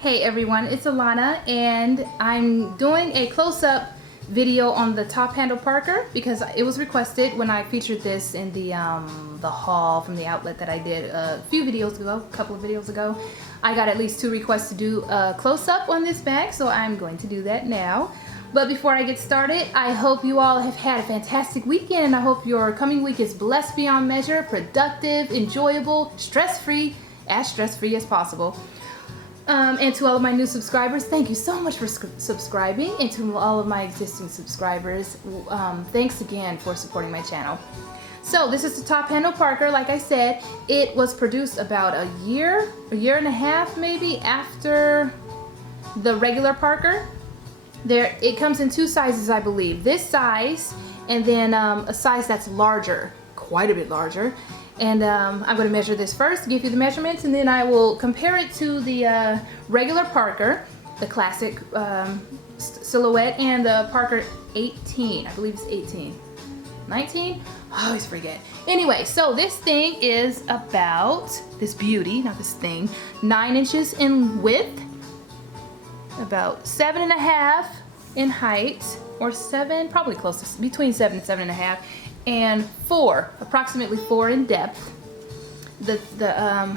Hey everyone, it's Alana and I'm doing a close-up video on the top handle Parker because it was requested when I featured this in the haul from the outlet that I did a couple of videos ago. I got at least 2 requests to do a close-up on this bag, so I'm going to do that now. But before I get started, I hope you all have had a fantastic weekend and I hope your coming week is blessed beyond measure, productive, enjoyable, stress-free as possible. And to all of my new subscribers, thank you so much for subscribing. And to all of my existing subscribers, thanks again for supporting my channel. So this is the top handle Parker. Like I said, it was produced about a year and a half maybe after the regular Parker. It comes in 2 sizes, I believe. This size and then a size that's larger, quite a bit larger. And I'm going to measure this first, give you the measurements, and then I will compare it to the regular Parker, the classic silhouette, and the Parker 18. I believe it's 18. 19? I always forget. Anyway, so this thing is about, this beauty, not this thing, 9 inches in width, about 7.5 in height, or 7, probably close to between 7 and 7.5. And approximately 4 in depth. The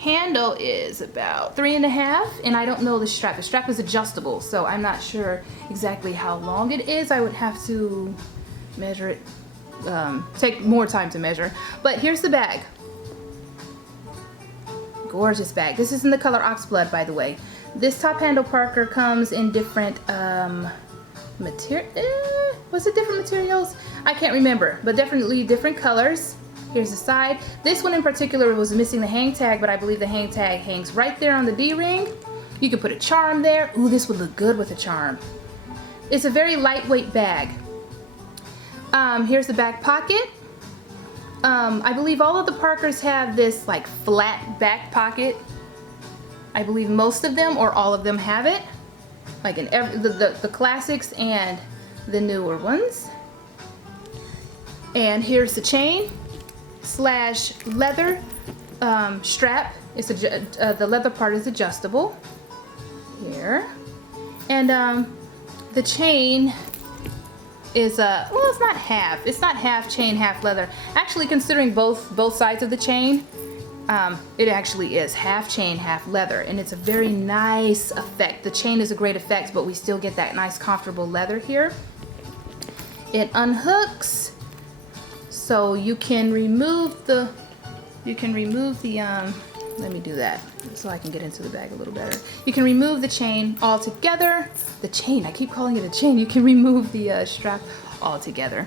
handle is about 3.5, and I don't know the strap. The strap is adjustable, so I'm not sure exactly how long it is. I would have to measure it, take more time to measure. But here's the bag. Gorgeous bag. This is in the color Oxblood, by the way. This top handle Parker comes in different was it different materials? I can't remember, but definitely different colors. Here's the side. This one in particular was missing the hang tag, but I believe the hang tag hangs right there on the D-ring. You could put a charm there. Ooh, this would look good with a charm. It's a very lightweight bag. Here's the back pocket. I believe all of the Parkers have this like flat back pocket. I believe most of them or all of them have it. Like in the classics and the newer ones. And here's the chain / leather strap. It's the leather part is adjustable here, and the chain is well, it's not half. It's not half chain, half leather. Actually, considering both sides of the chain, it actually is half chain, half leather, and it's a very nice effect. The chain is a great effect, but we still get that nice comfortable leather here. It unhooks, so you can remove the let me do that so I can get into the bag a little better. You can remove the chain altogether. The chain, I keep calling it a chain. You can remove the strap altogether.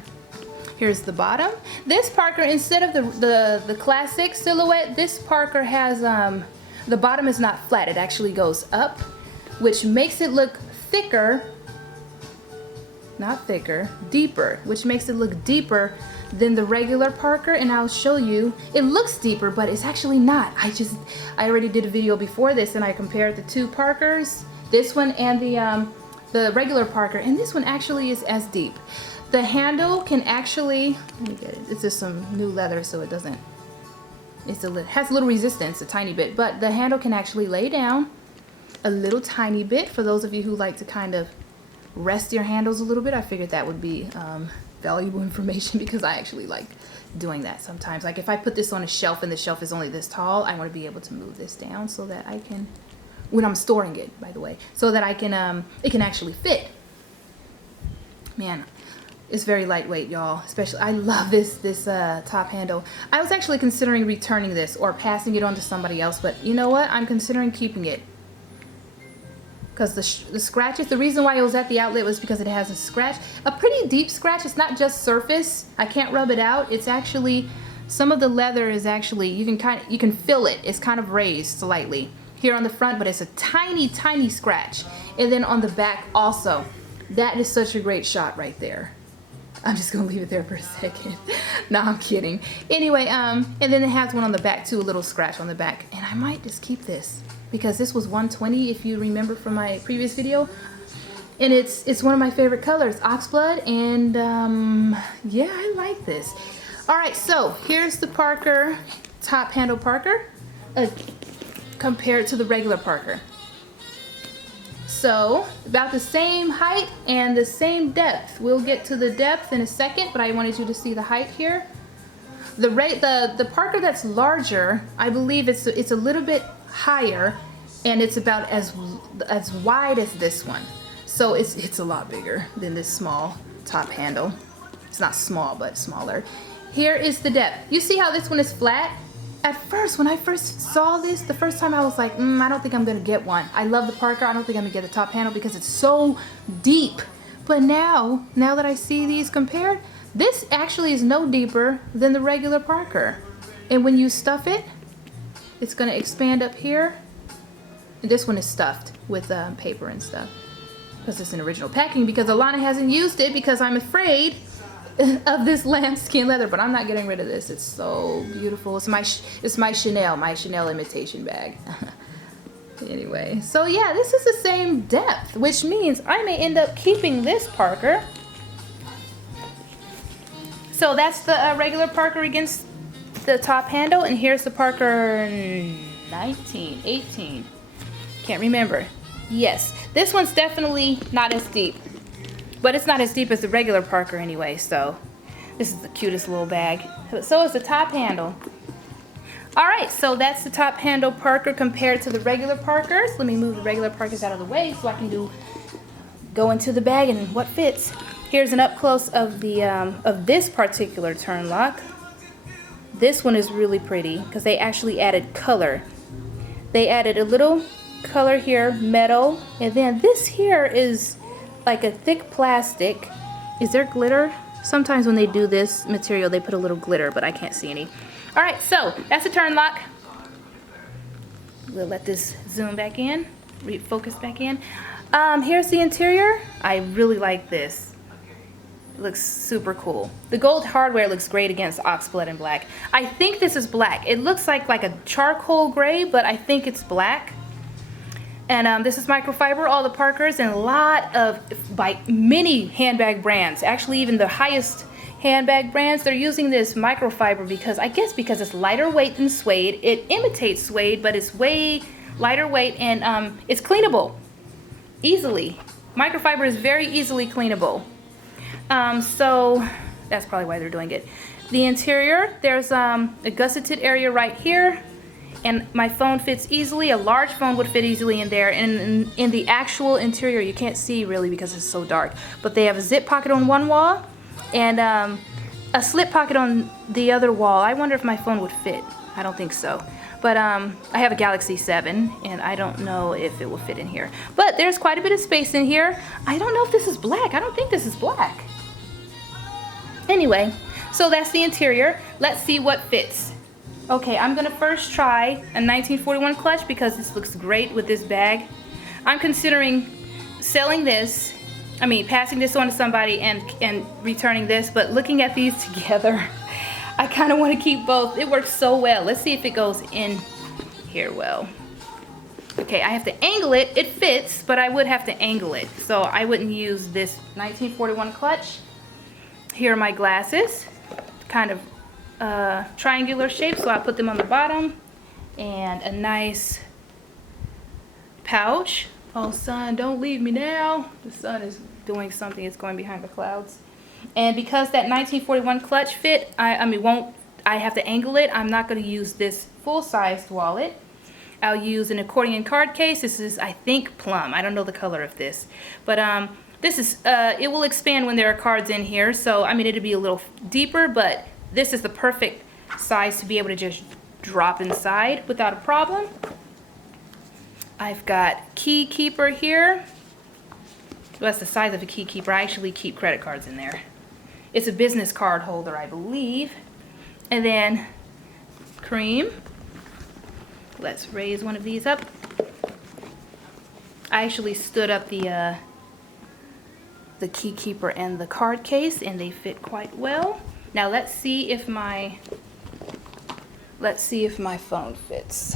Here's the bottom. This Parker, instead of the classic silhouette, this Parker has the bottom is not flat. It actually goes up, which makes it look thicker. Not thicker, deeper, which makes it look deeper than the regular Parker, and I'll show you. It looks deeper, but it's actually not. I already did a video before this and I compared the 2 Parkers, this one and the regular Parker, and this one actually is as deep. The handle can actually, let me get it. It's just some new leather, so it doesn't, it has a little resistance, a tiny bit, but the handle can actually lay down a little tiny bit. For those of you who like to kind of rest your handles a little bit, I figured that would be valuable information because I actually like doing that sometimes. Like if I put this on a shelf and the shelf is only this tall, I want to be able to move this down so that I can, when I'm storing it, by the way, so that I can, it can actually fit. Man, it's very lightweight, y'all. Especially, I love this top handle. I was actually considering returning this or passing it on to somebody else, but you know what? I'm considering keeping it. Because the scratches, the reason why it was at the outlet was because it has a scratch, a pretty deep scratch. It's not just surface. I can't rub it out. It's actually, some of the leather is actually, you can feel it. It's kind of raised slightly here on the front, but it's a tiny, tiny scratch. And then on the back also. That is such a great shot right there. I'm just gonna leave it there for a second. No, I'm kidding. Anyway, and then it has one on the back too, a little scratch on the back. And I might just keep this because this was $120 if you remember from my previous video. And it's one of my favorite colors, Oxblood, and yeah, I like this. All right, so here's the Parker, top handle Parker, compared to the regular Parker. So about the same height and the same depth. We'll get to the depth in a second, but I wanted you to see the height here. The Parker that's larger, I believe it's a little bit higher, and it's about as wide as this one. So it's a lot bigger than this small top handle. It's not small, but smaller. Here is the depth. You see how this one is flat? At first, when I first saw this, the first time I was like, I don't think I'm gonna get one. I love the Parker, I don't think I'm gonna get the top handle because it's so deep. But now that I see these compared, this actually is no deeper than the regular Parker. And when you stuff it, it's gonna expand up here. And this one is stuffed with paper and stuff. Because it's an original packaging, because Alana hasn't used it because I'm afraid of this lambskin leather, but I'm not getting rid of this. It's so beautiful. It's my Chanel imitation bag. Anyway, so yeah, this is the same depth, which means I may end up keeping this Parker. So that's the regular Parker against the top handle, and here's the Parker 19, 18. Can't remember. Yes, this one's definitely not as deep. But it's not as deep as the regular Parker anyway, so this is the cutest little bag. So is the top handle. Alright, so that's the top handle Parker compared to the regular Parkers. Let me move the regular Parkers out of the way so I can go into the bag and what fits. Here's an up close of this particular turn lock. This one is really pretty because they actually added color. They added a little color here, metal, and then this here is like a thick plastic. Is there glitter? Sometimes when they do this material they put a little glitter, but I can't see any. Alright, so that's the turn lock. We'll let this zoom back in, refocus back in. Here's the interior. I really like this. It looks super cool. The gold hardware looks great against oxblood and black. I think this is black. It looks like a charcoal gray, but I think it's black. And this is microfiber, all the Parkers, and a lot of, by many handbag brands, actually even the highest handbag brands, they're using this microfiber because, I guess because it's lighter weight than suede. It imitates suede, but it's way lighter weight, and it's cleanable easily. Microfiber is very easily cleanable. So that's probably why they're doing it. The interior, there's a gusseted area right here. And my phone fits easily. A large phone would fit easily in there. And in the actual interior, you can't see really because it's so dark. But they have a zip pocket on one wall and a slip pocket on the other wall. I wonder if my phone would fit. I don't think so. But I have a Galaxy 7 and I don't know if it will fit in here. But there's quite a bit of space in here. I don't know if this is black. I don't think this is black. Anyway, so that's the interior. Let's see what fits. Okay, I'm gonna first try a 1941 clutch because this looks great with this bag. I'm considering selling this, passing this on to somebody and returning this, but looking at these together, I kind of want to keep both. It works so well. Let's see if it goes in here well. Okay, I have to angle it. It fits, but I would have to angle it. So I wouldn't use this 1941 clutch. Here are my glasses, kind of triangular shape, so I put them on the bottom, and a nice pouch. Oh sun, don't leave me now. The sun is doing something. It's going behind the clouds. And because that 1941 clutch fit, I have to angle it. I'm not going to use this full-sized wallet. I'll use an accordion card case. This is, I think, plum. I don't know the color of this, but this is it will expand when there are cards in here, so it'll be a little deeper, but this is the perfect size to be able to just drop inside without a problem. I've got key keeper here. Well, that's the size of a key keeper. I actually keep credit cards in there. It's a business card holder, I believe. And then cream. Let's raise one of these up. I actually stood up the key keeper and the card case, and they fit quite well. Now let's see if my phone fits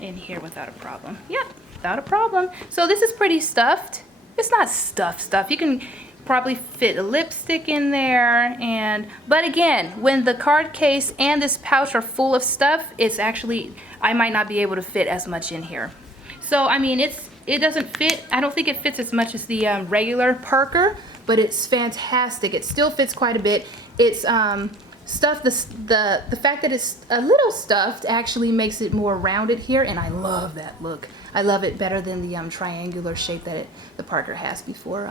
in here without a problem. Yeah, without a problem. So this is pretty stuffed. It's not stuff. You can probably fit a lipstick in there, but again, when the card case and this pouch are full of stuff, it's actually, I might not be able to fit as much in here. So It doesn't fit, I don't think it fits as much as the regular Parker, but it's fantastic. It still fits quite a bit. It's stuffed, the fact that it's a little stuffed actually makes it more rounded here, and I love that look. I love it better than the triangular shape that the Parker has before,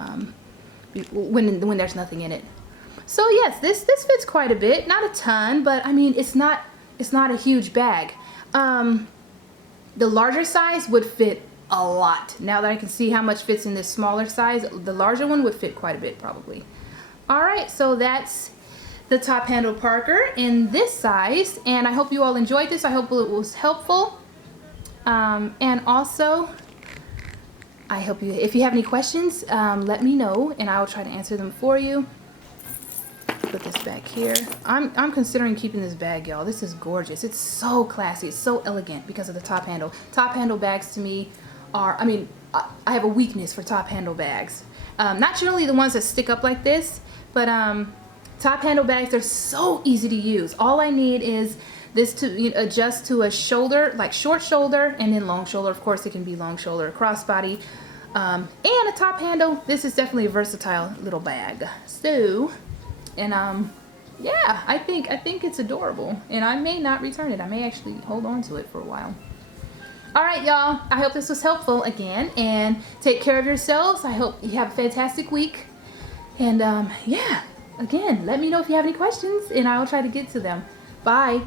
when there's nothing in it. So yes, this fits quite a bit, not a ton, but I mean it's not a huge bag. The larger size would fit a lot. Now that I can see how much fits in this smaller size, the larger one would fit quite a bit probably. All right, so that's the top handle Parker in this size, and I hope you all enjoyed this. I hope it was helpful. And also, I hope if you have any questions, let me know and I will try to answer them for you. Put this back here. I'm considering keeping this bag, y'all. This is gorgeous. It's so classy. It's so elegant because of the top handle. Top handle bags to me are, I mean, I have a weakness for top handle bags. Not generally the ones that stick up like this, but top handle bags are so easy to use. All I need is this to adjust to a shoulder, like short shoulder, and then long shoulder. Of course, it can be long shoulder, crossbody, and a top handle. This is definitely a versatile little bag. So, and yeah, I think it's adorable, and I may not return it. I may actually hold on to it for a while. All right, y'all. I hope this was helpful again, and take care of yourselves. I hope you have a fantastic week, and yeah. Again, let me know if you have any questions, and I will try to get to them. Bye.